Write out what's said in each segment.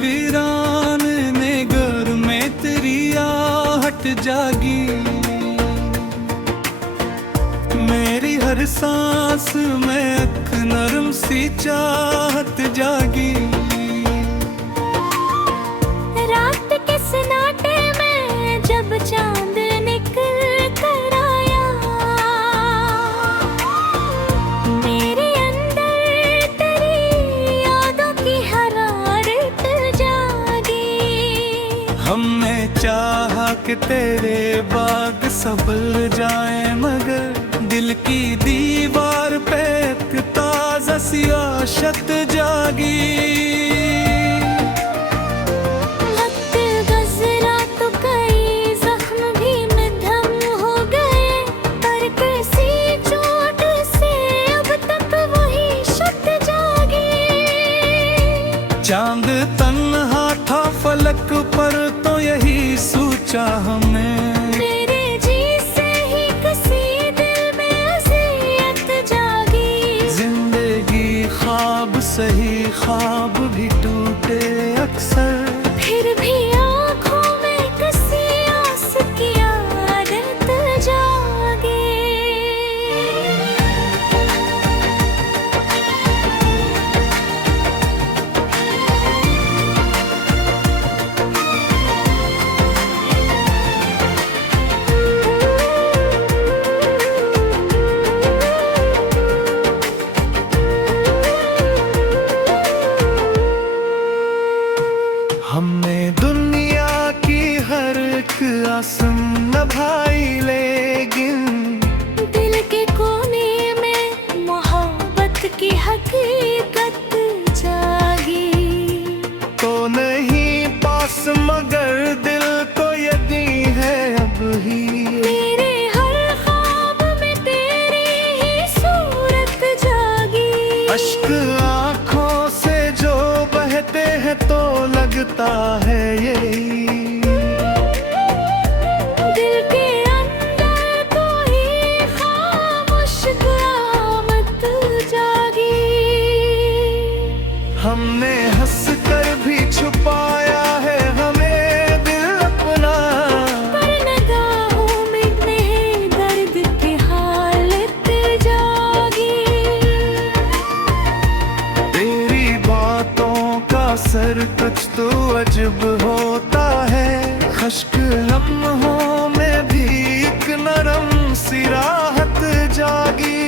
वीरान ने घर में तेरी आहट जागी। मेरी हर सांस में एक नरम सी चाहत जागी। रात के सन्नाटे में जब चांद निकल कर आया, मेरे अंदर तेरी यादों की हरारत जागी। हमने चाहा कि तेरे बाग संभल जाए, मगर दिल की दीवार पे एक ताज़ा सी आशत जागी। वक्त गुज़रा तो कई जख्म भी मध्यम हो गए, पर किसी चोट से अब तक वही शत जागी। चांद तन्हा था फलक पर तो यही सोचा हमने, मेरे जी से ही किसी दिल में अज़ियत जागी। जिंदगी ख्वाब सही ख्वाब भी टूटे अक्सर, फिर भी आँखों में किसी आस की आदत जागी। हमने दुनिया की हर एक आसम नभाई, लेकिन दिल के कोने में मोहब्बत की हकीकत जागी। तो नहीं पास मगर दिल को यदि है अब ही। मेरे हर ख्वाब में तेरी ही सूरत जागी। अश्क आँखों से जो बहते हैं तो लगता है यही, दिल के अंदर कोई खामोश क़यामत जागी। हमने हंस कर भी छुपाया है हमें दिल अपना, पर निगाहों में दर्द की हालत जागी। तेरी बातों का असर कुछ तो अजब होता है, खश्क लम्हों में भी एक नरम सी राहत जागी।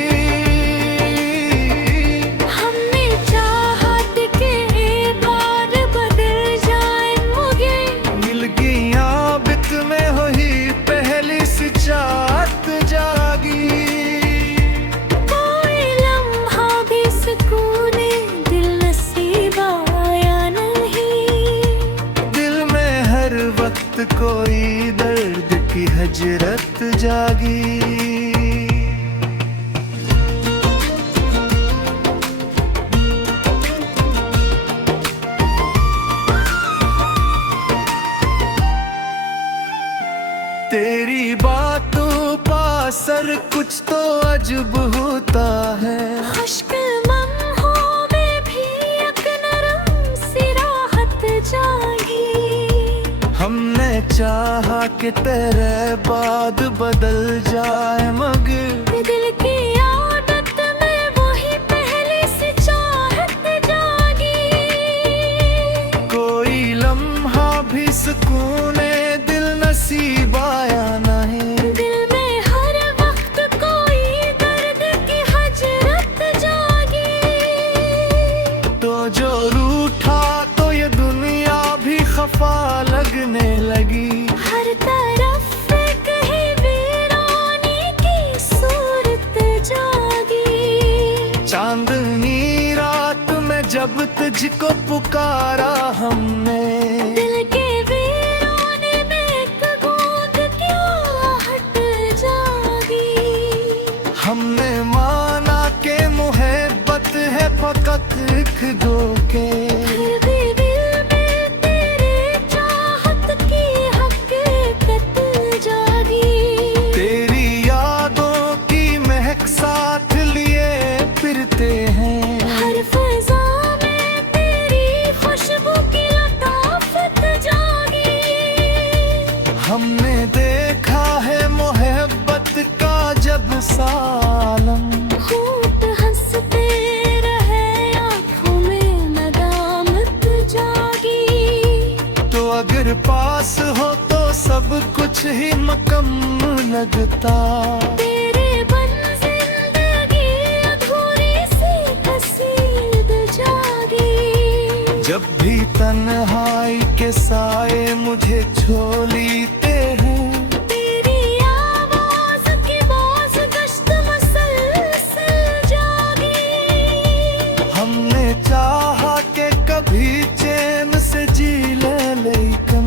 हमने चाहत के एक बार बदल जाए मुझे, मिल गई आबिद में हुई पहली सी चाहत जागी। कोई लम्हा भी सुकून दिल नसीब आया नहीं। दिल में हर वक्त कोई दर्द की हजरत जागी। तेरी बातों पर असर कुछ तो अजब होता है, खुश्क लम्हों में भी एक नरम सी राहत जागी। हमने चाहा कि तेरे बाद बदल जाए, मगर दिल की आदत में वही पहले से चाहत जागी। कोई लम्हा भी सुकून दिल नसीब आया नहीं। दिल में हर वक्त कोई दर्द की हजरत जागी। तो जो रूठा तो ये दुनिया भी खफा लगने लगी। हर तरफ कहीं वीरानी की सूरत जागी। चांदनी रात में जब तुझको पुकारा हमने, दिल के वीराने में एक गूंज की आहट जागी। हमने माना के मुहब्बत है फकत एक धोखे, फिर भी दिल में तेरे चाहत की हकीकत जागी। तेरी यादों की महक साथ लिए फिरते हैं। हर फज़ा में तेरी खुशबू की लता सालम। होंठ हंसते रहे, आँखों में नदामत जागी। तो अगर पास हो तो सब कुछ ही मकम्म लगता। तेरे बन जिंदगी अधूरी सी कसीद जागी। जब भी तन्हाई के साए मुझे झोलीते हैं, तेरी आवाज की बाज गश्त मसलसल जागी। हमने चाहा कि कभी चैन से जी ले, लेकिन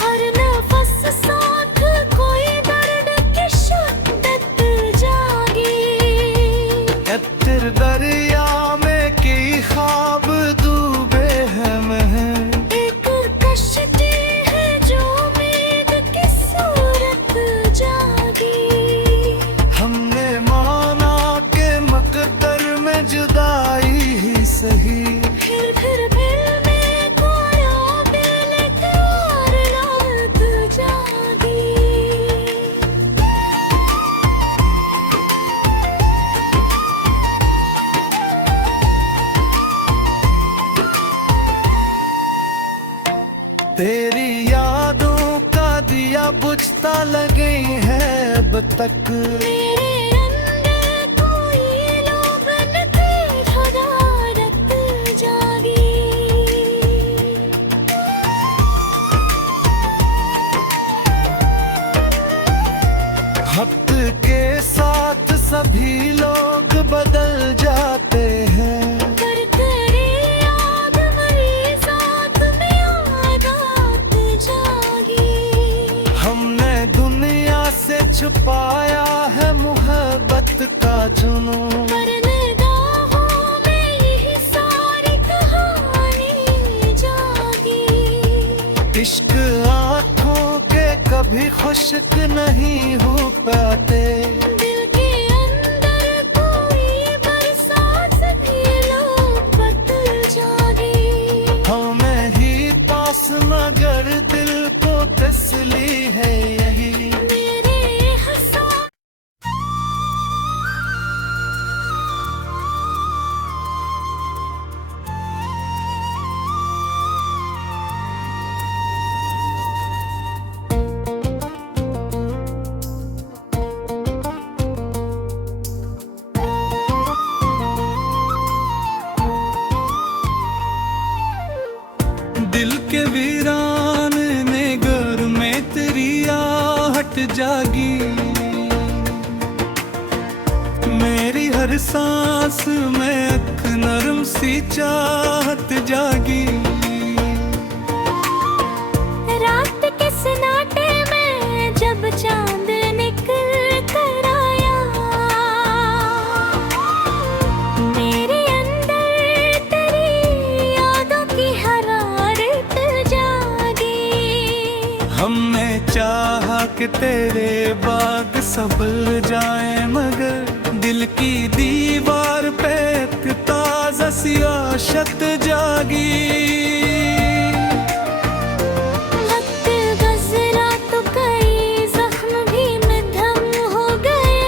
हर नफस साथ कोई दर्द की शिद्दत जागी। एत्तर दरिया में कई ख्वाब डूबे हैं महं। एक कश्ती है जो उम्मीद की सूरत जागी। हमने माना के मकदर में जुदाई ही सही। फिर में कोया बेलकार रात जागी। तेरी यादों का दिया बुझता लगे है अब तक। मेरे अंदर कोई लोभन की हरारत जागी। वक्त के साथ सभी लोग बदल जाते हैं। पर तेरी याद मेरी साथ में आदत जागी। हमने दुनिया से छुपाया है मोहब्बत का जुनून। पर निगाहों में यही सारी कहानी जागी। इश्क आँखों के कभी खुश्क नहीं हो पाते। दिल के अंदर कोई बरसात की लोग बदल जागी। हमें ही पास मगर दिल को तसली है यही। मेरे हंसा दिल के वीरान ने घर में तेरी आहट जागी। मेरी हर सांस में एक नरम सी चाहत जागी। रात के सन्नाटे में जब चांद निकल कर आया, मेरे अंदर तेरी यादों की हरारत जागी। हमने चाहा कि तेरे बाग संभल जाए मगर दिल की दीवार पे एक ताजा सी आशत जागी। वक्त गुज़रा तो कई जख्म भी मध्यम हो गए,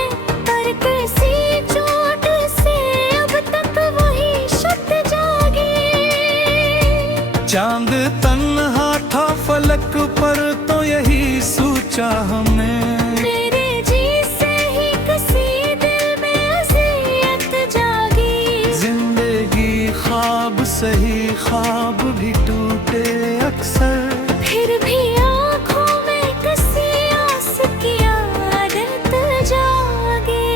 पर किसी चोट से अब तक वही शत जागी। चांद तन्हा था फलक पर तो यही सोचा हमने। मेरे जी से ही किसी दिल में अज़ियत जागी। जिंदगी ख्वाब सही ख्वाब भी टूटे अक्सर। फिर भी आँखों में किसी आस की आदत जागी।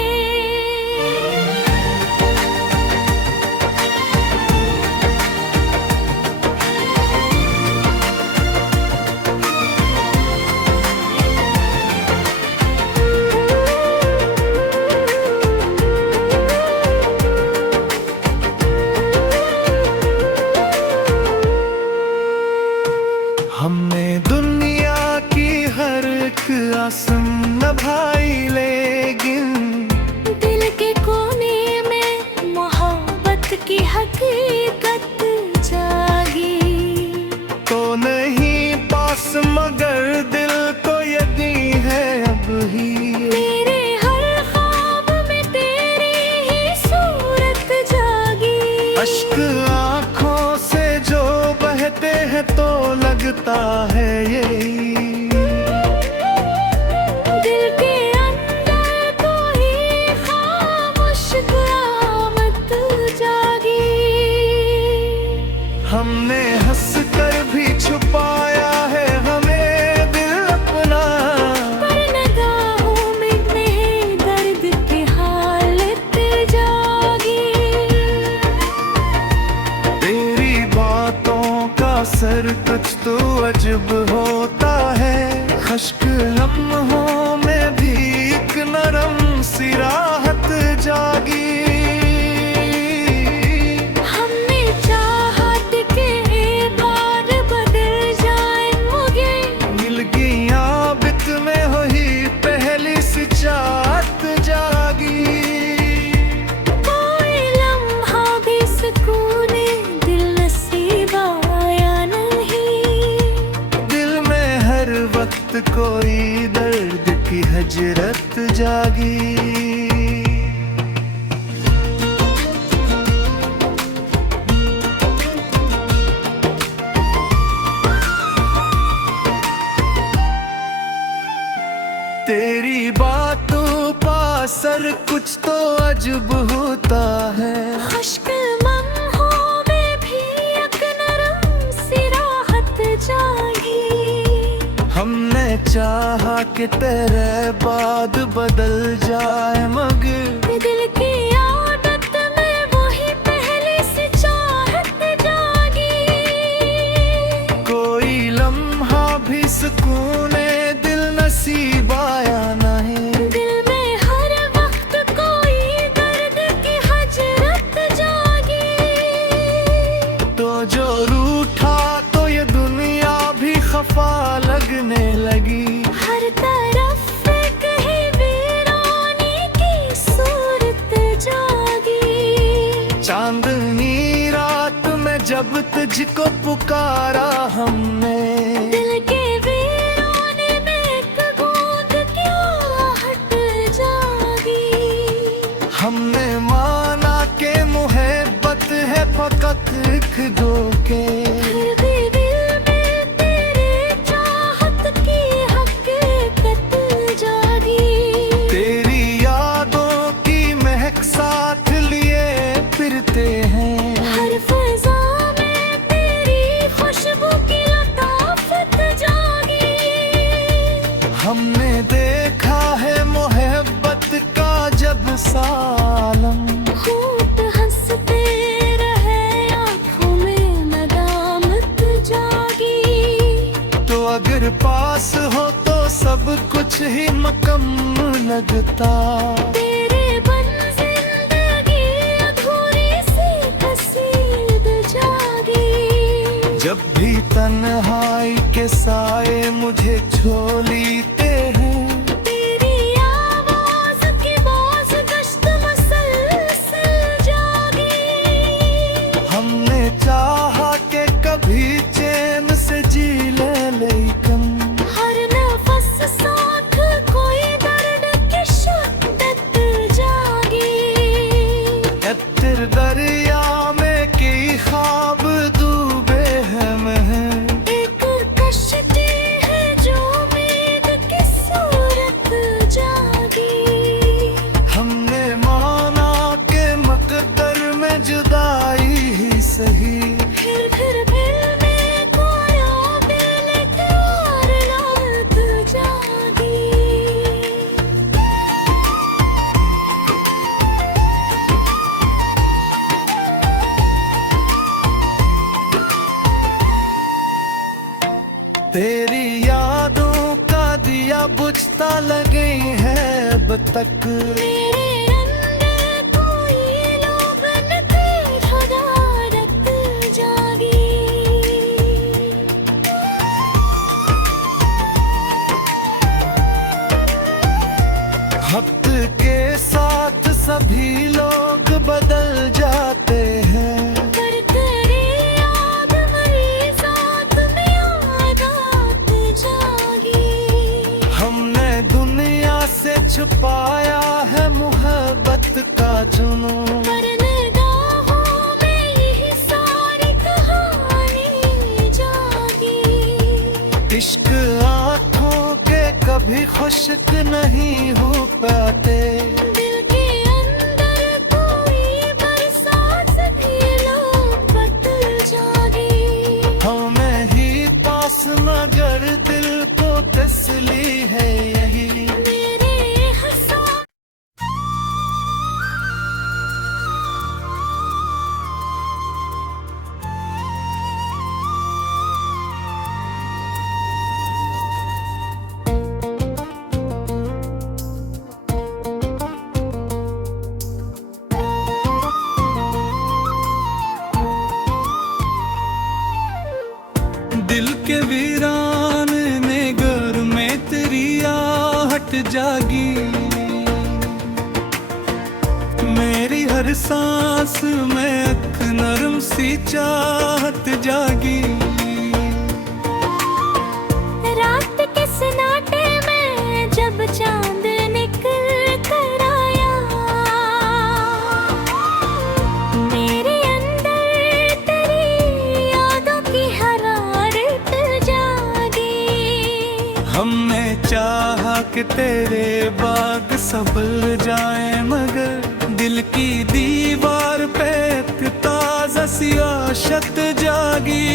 होता है यही। दिल के अंदर कोई खामोश क़यामत जागी। हमने हंस कर भी छुपाया है हमें दिल अपना, पर निगाहों में दर्द की हालत जागी। तेरी बातों का असर कुछ तो अजब होता है। खश्क लम्हों में भी एक नरम सी राहत जागी। हमने चाहत के बार बदल जाए मुझे, मिल गई आबिद में हुई पहली सी चाहत जागी। कोई लम्हा भी सुकून दिल नसीब आया नहीं। दिल में हर वक्त कोई दर्द की हजरत जागी। तेरी बातों का असर कुछ तो अजब होता है। खुश्क लम्हों में भी एक नरम सी राहत जागी। हमने चाहा कि तेरे बाद बदल जाए मगर दिल की आदत में वही पहले से चाहत जागी। कोई लम्हा भी सुकून दिल नसीब आया नहीं। दिल में हर वक्त कोई दर्द की हजरत जागी। तो जो रूठा तो ये दुनिया भी खफा लगने लगी। हर तरफ कहीं वीरानी की सूरत जागी। चांदनी रात में जब तुझको पुकारा हमने, दिल के वीराने में एक गूंज की आहट जागी। हमने माना के मुहब्बत है फकत एक दो के। फिर भी दिल में तेरे चाहत की हकीकत जागी। तेरी यादों की महक साथ लिए फिरते हैं। हर फज़ा में तेरी खुशबू की लताफत जागी। हमने देखा है मोहब्बत का जब सालम, होंठ हंसते रहे आँखों में नदामत जागी। तो अगर पास हो तो सब कुछ ही मकम्मल लगता। तेरे बन जिंदगी अधूरी सी कसीद जागी। जब भी तन्हाई के साए मुझे झोलीते हैं, तेरी आवाज़ की बाज़ गश्त मसलसल जागी। हमने चाहा कि कभी चैन से जी ले लेकिन हर नफस साथ कोई दर्द की शिद्दत जागी। एत्तर दरिया में कई ख्वाब डूबे हैं महर। एक कश्ती है जो उम्मीद की सूरत जागी। हमने माना के मकदर में जुदाई ही सही। फिर में कोया दिल की और रात जागी। तेरी यादों का दिया बुझता लगे है अब तक। मेरे अंदर कोई लोगन की हरारत जागी। वक्त के साथ सभी लोग बदल जाते हैं। पर तेरी याद मेरी साथ में आदत जागी। हमने दुनिया से छुपाया है मोहब्बत का जुनून। पर निगाहों में यही सारी कहानी जागी। भी खुश्क नहीं हो पाते। दिल के अंदर कोई बरसात भी लोग बदल जागे। हमें ही पास मगर दिल को तसली है यही। मेरे हंसा दिल के वीरान ने घर में तेरी आहट जागी। मेरी हर सांस में एक नरम सी चाहत जागी। रात के सन्नाटे में जब चांद निकल कर आया, मेरे अंदर तेरी यादों की हरारत जागी। हमने चाहा कि तेरे बाग संभल जाए मगर दिल की दीवार पे एक ताजा सी आशत जागी।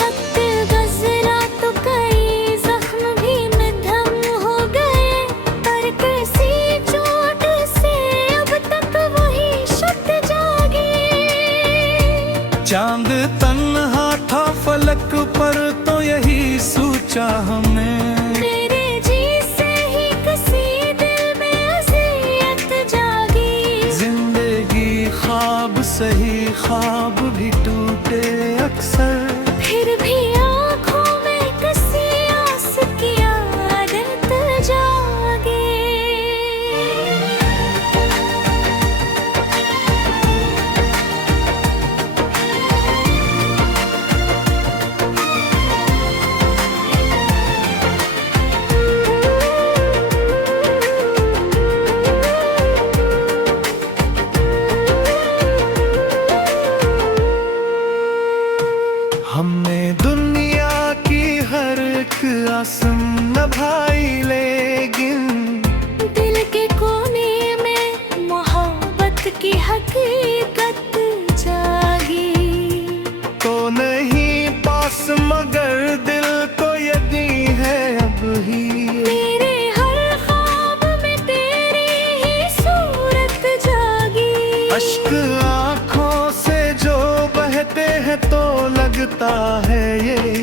वक्त गुजरा तो कई जख्म भी मध्यम हो गए, पर किसी चोट से अब तक वही शत जागी। चांद तन्हा था फलक पर तो यही सोचा हमने। मेरे जी से ही किसी दिल में अज़ियत जागी। जिंदगी ख्वाब सही ख्वाब भी टूटे अक्सर। फिर भी आँखों में किसी आस की आदत जागे। हमने दुनिया की हर एक आसम नभाई लेकिन दिल के कोने में मोहब्बत की हकीकत जागी। तो नहीं पास मगर दिल को यकीन है अब ही। मेरे हर ख्वाब में तेरी ही सूरत जागी। अश्क आँखों से जो बहते हैं तो लगता है यही।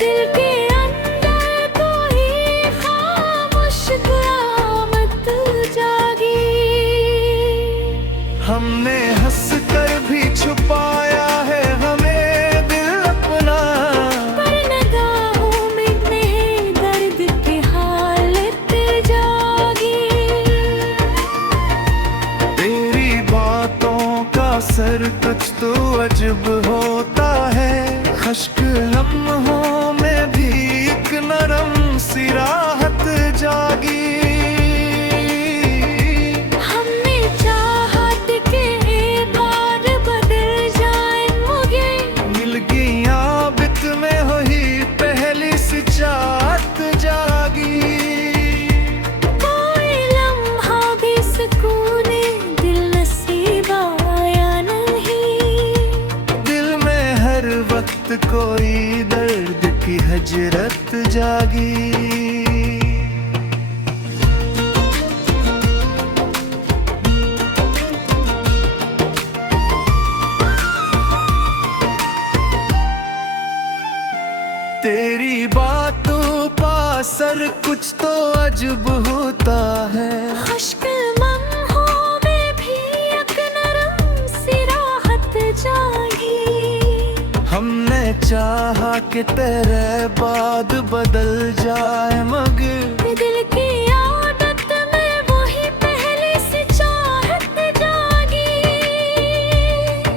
दिल के अंदर कोई खामोश क़यामत जागी। हमने हंस कर भी छुपाया है हमें दिल अपना, पर निगाहों में दर्द की हालत जागी। तेरी बातों का असर कुछ तो अजब होता है। खश्क लम्हों में भी एक नरम सी राहत जागी। हमने चाहत के एक बार बदल जाए मुझे। मिल गई आबिद में वही पहली सी चाहत जागी। कोई लम्हा भी सुकून दिल नसीब आया नहीं। दिल में हर वक्त कोई दर्द की हजरत जागी। तेरी बातों का असर कुछ तो अजब होता है। खुश्क लम्हों में भी एक नरम सी राहत जागी। हमने चाहा कि तेरे बाद बदल जाए मगर दिल की आदत में वही पहले से चाहत जागी।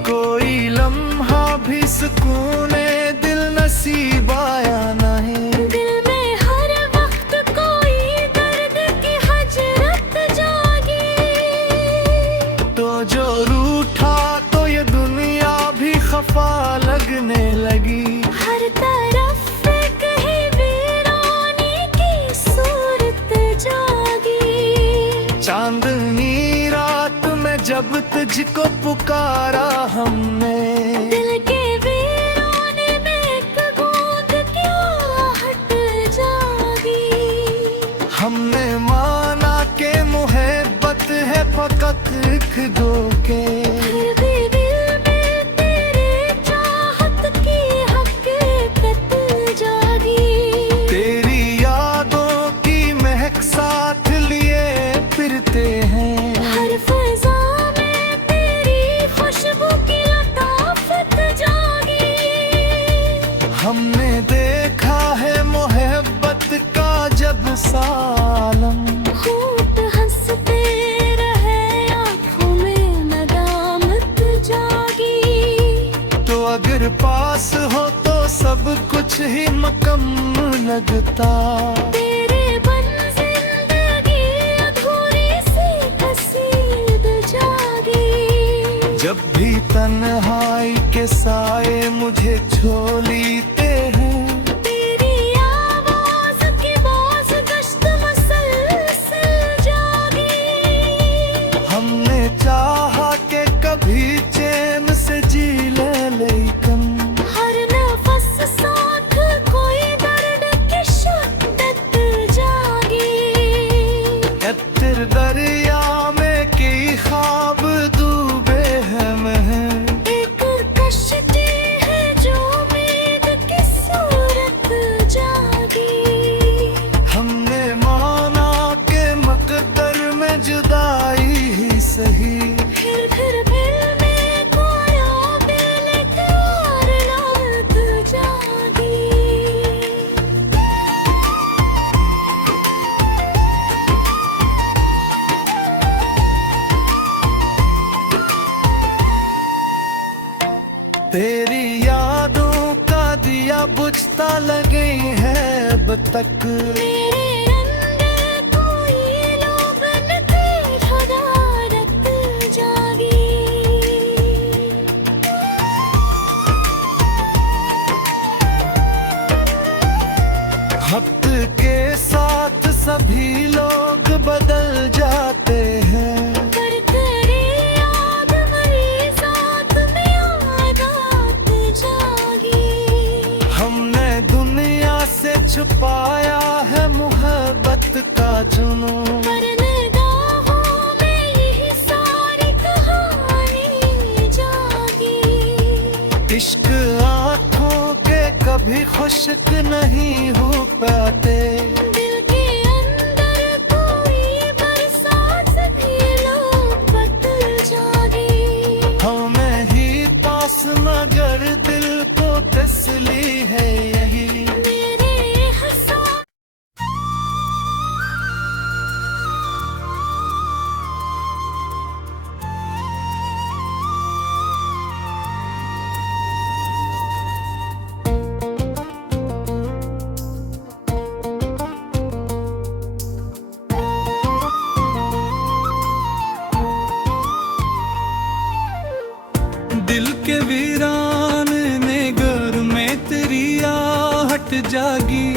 कोई लम्हा भी सुकून दिल नसीब आया नहीं। दिल में हर वक्त कोई दर्द की हजरत जागी। तो जो रूठा तो ये दुनिया भी खफा लगने लगी। हर जब तुझको पुकारा हमने, दिल के वीराने में एक गूंज क्या हट जागी। हमने माना के मोहब्बत है फकत एक दो के, फिर भी दिल में तेरे चाहत की हकीकत जागी। तेरी यादों की महक साथ लिए फिरते हैं, हर फज़ा में तेरी खुशबू की लताफत जागी। हमने देखा है मोहब्बत का जब सालम, होंठ हंसते रहे आँखों में नदामत जागी। तो अगर पास हो तो सब कुछ ही मुकम्मल लगता। तेरे बन जिंदगी अधूरी सी कसीद जागी। जब भी तन्हाई के साए मुझे छोलीते हैं, तेरी आवाज़ की बाज़ गश्त मसलसल जागी। हमने चाहा कि कभी चैन से जी ले लेकिन हर नफस साथ कोई दर्द की शिद्दत जागी। एत्तर दरिया में कई ख्वाब डूबे हैं महर, एक कश्ती है जो उम्मीद की सूरत जागी। हमने माना के मकदर में जुदाई ही सही, फिर में कोया बेलकार रात जागी। तेरी यादों का दिया बुझता लगे है अब तक। मेरे अंदर कोई लोगन की शरारत जागी। वक्त के साथ सभी लोग बदल जाते हैं, पर तेरी याद मेरी साथ में आदत जागी। हमने दुनिया से छुपाया है मोहब्बत का जुनून। पर निगाहों में यही सारी कहानी जागी। इश्क आँखों के कभी खुश्क नहीं हो पाते, दिल के अंदर कोई बरसात भी लोग बदल जागी। हमें ही पास मगर दिल को तसली है यही। मेरे हंसा दिल के वीरान ने घर में तेरी आहट जागी।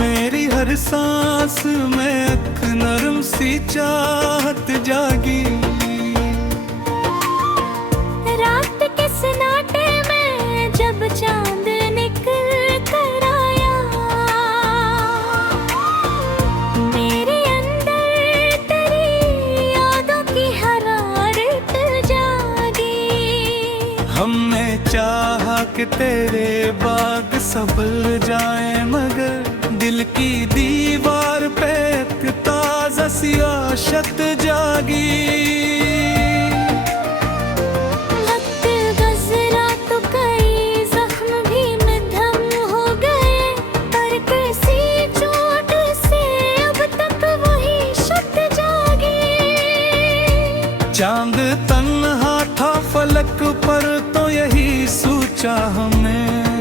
मेरी हर सांस में एक नरम सी चाहत जागी। रात के सन्नाटे में जब चांद निकल कर आया, मेरे अंदर तेरी यादों की हरारत जागी। हमने चाहा कि तेरे बाग संभल जाए मगर दिल की दीवार पे एक ताजा सी आशत जागी। वक्त गुज़रा तो कई जख्म भी मध्यम हो गए, पर किसी चोट से अब तक वही शत जागी। चांद तन्हा था फलक पर तो यही सोचा हमने,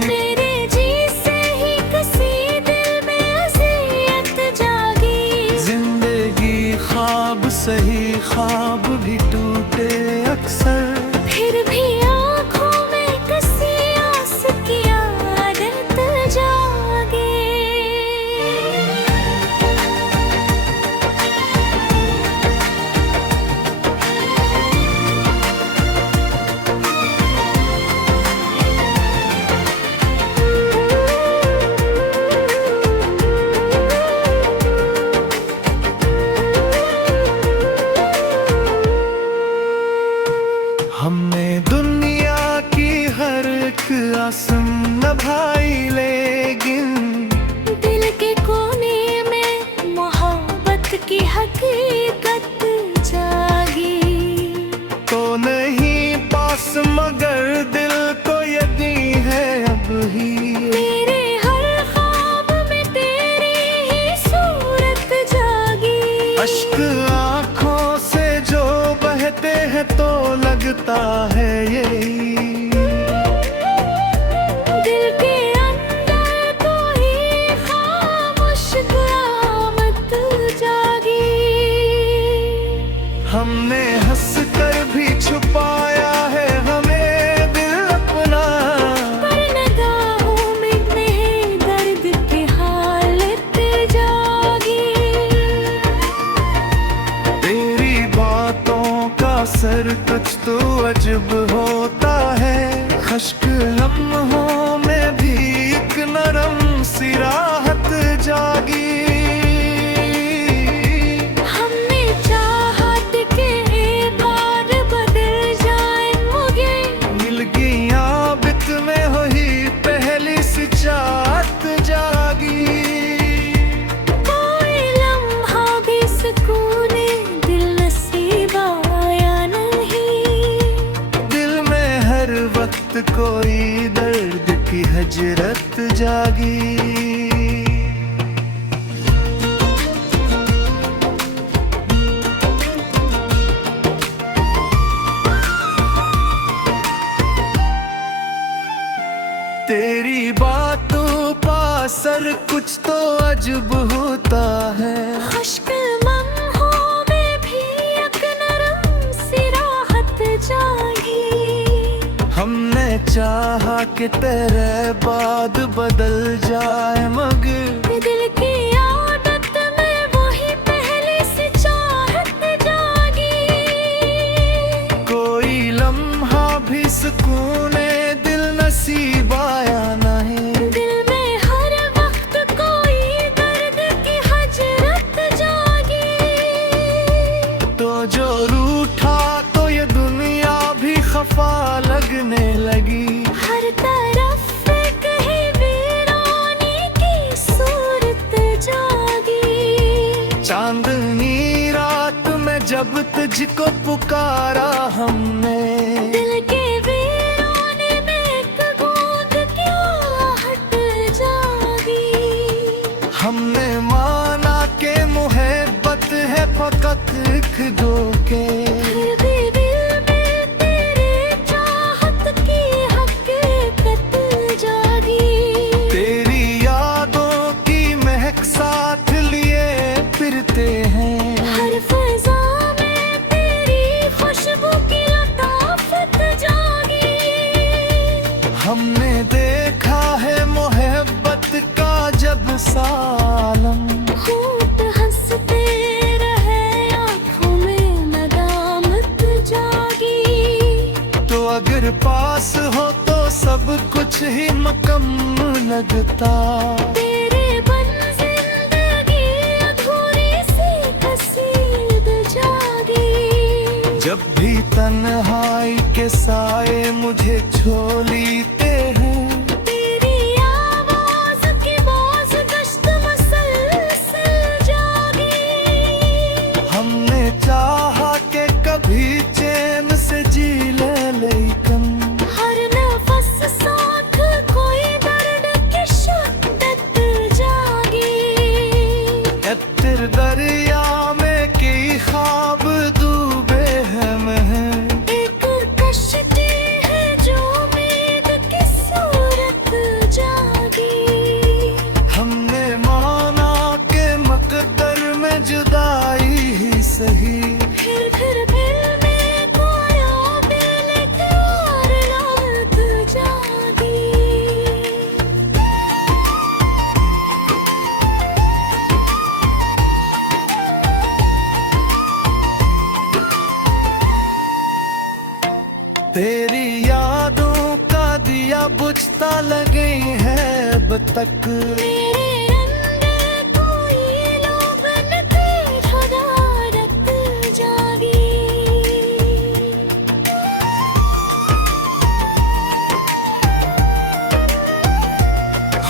मेरे जी से ही किसी दिल में अज़ियत जागी। जिंदगी ख्वाब सही ख्वाब भी टूटे अक्सर, फिर भी आँखों में किसी आस की आदत जागी। है यही। दिल के अंदर कोई खामोश क़यामत जागी। हमने हंस कर भी छुपाया है हमें दिल अपना, पर निगाहों में दर्द की हालत जागी। तेरी बातों का असर कुछ तो अजब होता है, खश्क लम्हों में भी एक नरम सी राहत जागी। हमने चाहत के एक बार बदल जाए मुझे, मिल गई आबिद में वही पहली सी चाहत जागी। कोई लम्हा भी सुकून दिल नसीब आया नहीं। दिल में हर वक्त कोई दर्द की हजरत जागी। तेरी बातों का असर कुछ तो अजब होता है, खुश्क लम्हों में भी एक नरम सी राहत जागी। हमने चाहा कि तेरे बाद बदल जाए मगर दिल की आदत में वही पहले से चाहत जागी। कोई लम्हा भी सुकून दिल नसीब आया नहीं। दिल में हर वक्त कोई दर्द की हजरत जागी। तो जो रूठा तो ये दुनिया भी खफा लगने लगी। हर तरफ कहीं वीरानी की सूरत जागी। चांदनी रात में जब तुझको पुकारा हमने, दिल के वीराने में एक गूंज की आहट जागी। हमने माना के मुहब्बत है फकत एक धोखे। फिर भी दिल में तेरे चाहत की हकीकत जागी। तेरी यादों की महक साथ लिए फिरते हैं। हर फज़ा में तेरी खुशबू की लताफत जागी। हमने देखा है मोहब्बत का जब सालम, होंठ हंसते रहे आँखों में नदामत जागी। तो अगर पास हो तो सब कुछ ही मुकम्मल लगता। तेरे बन जिंदगी अधूरी सी कसीद जागी। जब भी तन्हाई के साए मुझे छोलीते हैं, तेरी आवाज़ की बाज़ गश्त मसलसल जागी। हमने चाहा कि कभी चैन से जी ले लेकिन हर नफस साथ कोई दर्द की शिद्दत जागी। एत्तर दरिया में कई ख्वाब डूबे हैं महर। एक कश्ती है जो उम्मीद की सूरत जागी। हमने माना के मकदर में जुदाई ही सही। फिर में कोया दिल की और रात जागी। तेरी यादों का दिया बुझता लगे है अब तक। मेरे अंदर कोई लोभन की हरारत जागी।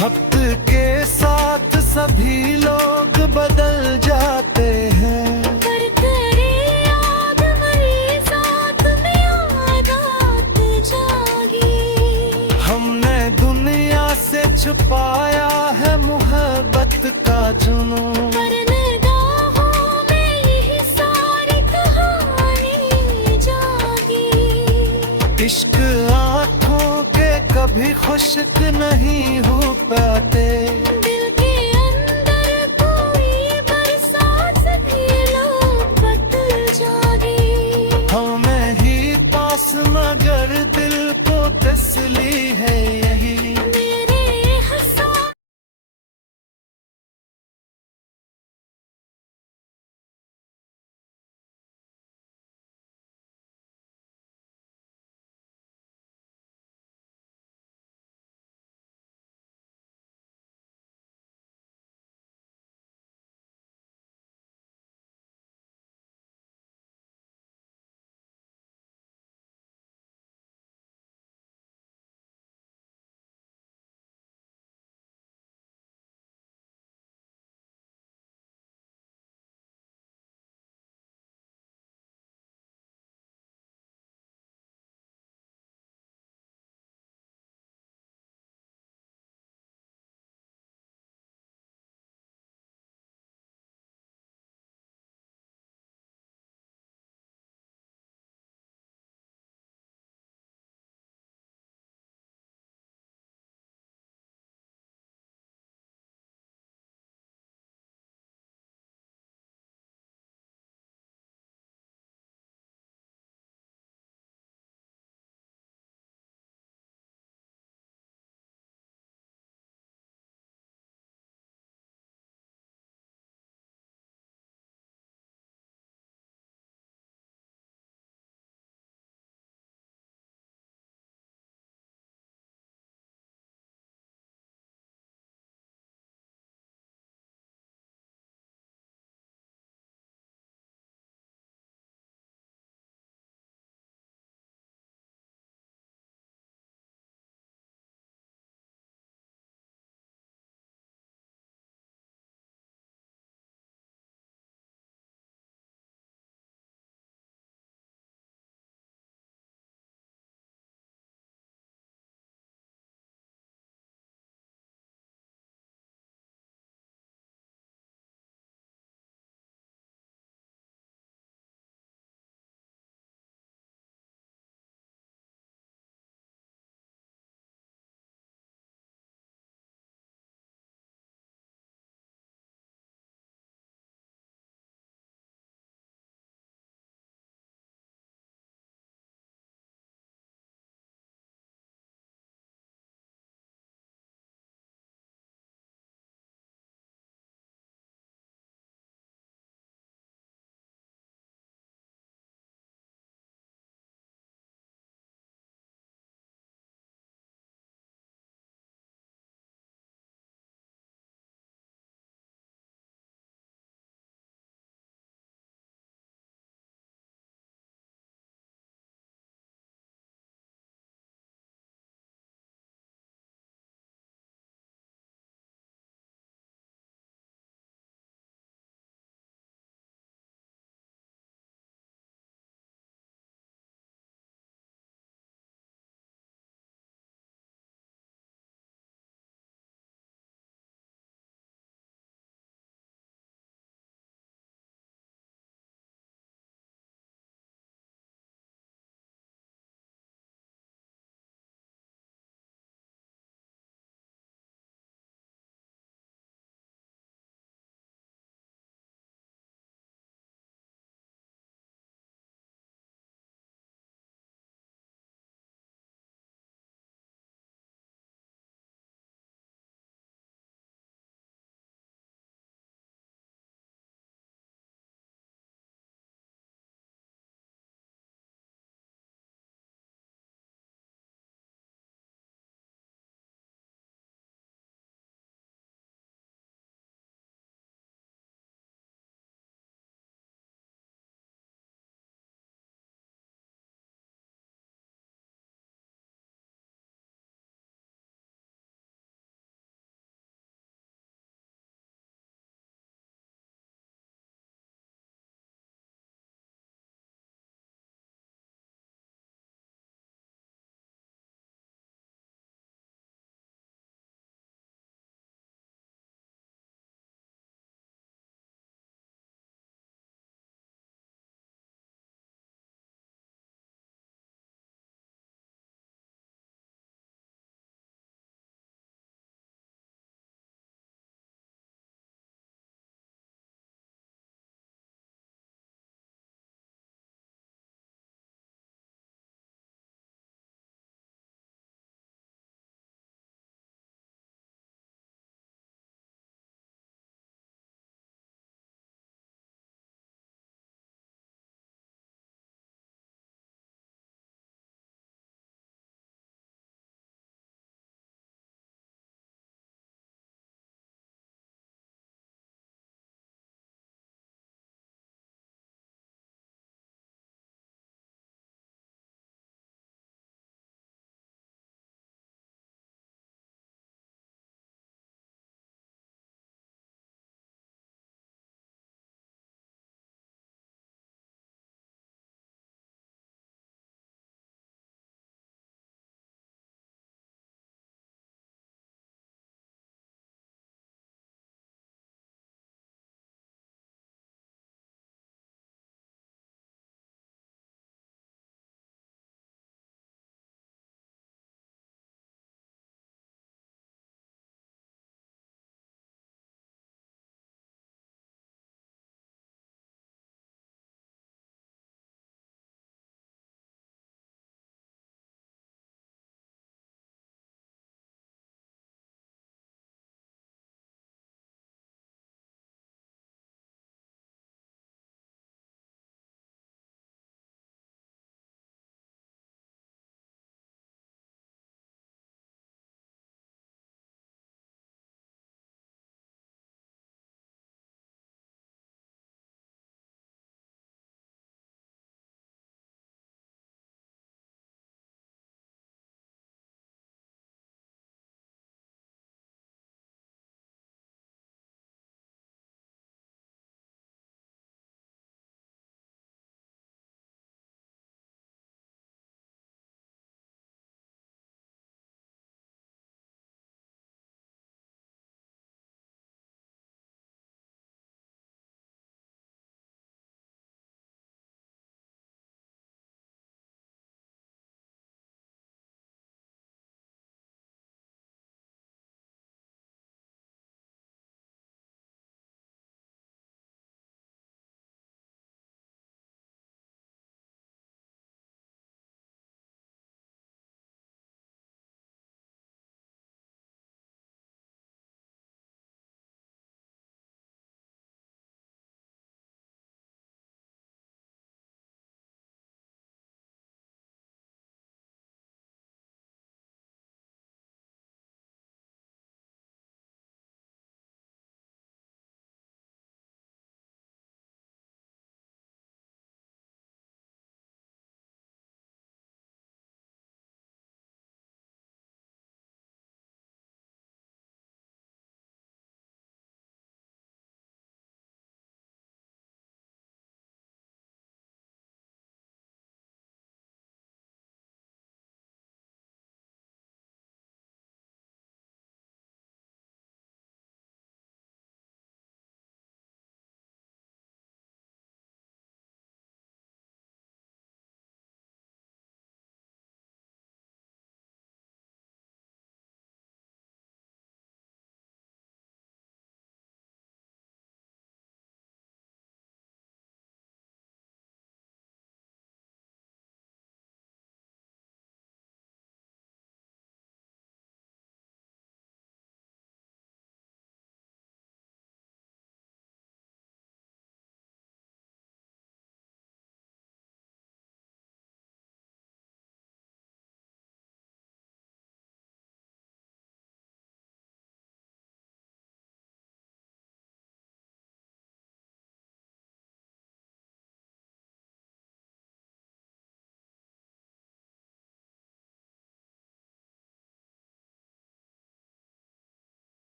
वक्त के साथ सभी लोग बदल जाते हैं। पर तेरी याद मेरी साथ में आदत जागी। हमने दुनिया से छुपाया है मोहब्बत का जुनून। पर निगाहों में यही सारी कहानी जागी। भी खुश्क नहीं होता।